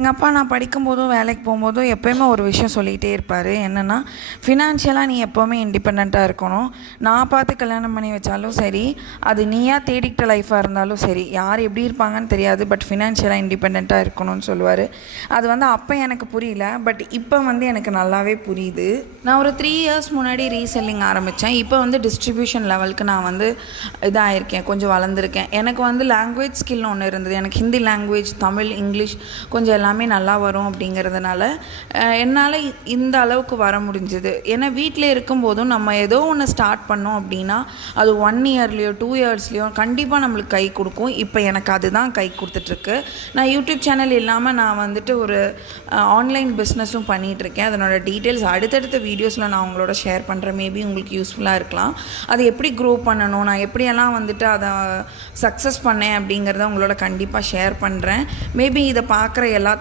எங்கள் அப்பா நான் படிக்கும்போதும் வேலைக்கு போகும்போதும் எப்போயுமே ஒரு விஷயம் சொல்லிகிட்டே இருப்பார். என்னென்னா, ஃபினான்ஷியலாக நீ எப்போவுமே இண்டிபெண்ட்டாக இருக்கணும். நான் பார்த்து கல்யாணம் பண்ணி வச்சாலும் சரி, அது நீயா தேடிக்கிட்ட லைஃபாக இருந்தாலும் சரி, யார் எப்படி இருப்பாங்கன்னு தெரியாது, பட் ஃபினான்ஷியலாக இண்டிபெண்ட்டாக இருக்கணும்னு சொல்லுவார். அது அப்போ எனக்கு புரியல, பட் இப்போ எனக்கு நல்லாவே புரியுது. நான் ஒரு 3 இயர்ஸ் முன்னாடி ரீசெல்லிங் ஆரம்பித்தேன். இப்போ டிஸ்ட்ரிபியூஷன் லெவலுக்கு நான் இதாகிருக்கேன், கொஞ்சம் வளர்ந்துருக்கேன். எனக்கு லாங்குவேஜ் ஸ்கில்னு ஒன்று இருந்தது. எனக்கு ஹிந்தி லாங்குவேஜ், தமிழ், இங்கிலீஷ் கொஞ்சம் எல்லாமே நல்லா வரும் அப்படிங்கிறதுனால என்னால் இந்த அளவுக்கு வர முடிஞ்சுது. ஏன்னா வீட்டில் இருக்கும்போதும் நம்ம ஏதோ ஒன்று ஸ்டார்ட் பண்ணோம் அப்படின்னா அது 1 இயர்லேயோ 2 இயர்ஸ்லேயோ கண்டிப்பாக நம்மளுக்கு கை கொடுக்கும். இப்போ எனக்கு அதுதான் கை கொடுத்துட்ருக்கு. நான் யூடியூப் சேனல் இல்லாமல் நான் ஒரு ஆன்லைன் பிஸ்னஸும் பண்ணிகிட்ருக்கேன். அதனோட டீட்டெயில்ஸ் அடுத்தடுத்த வீடியோஸில் நான் உங்களோட ஷேர் பண்ணுறேன். மேபி உங்களுக்கு யூஸ்ஃபுல்லாக இருக்கலாம். அதை எப்படி க்ரோ பண்ணணும், நான் எப்படியெல்லாம் அதை சக்ஸஸ் பண்ணேன் அப்படிங்கிறத உங்களோட கண்டிப்பாக ஷேர் பண்ணுறேன். மேபி இதை பார்க்குற எல்லா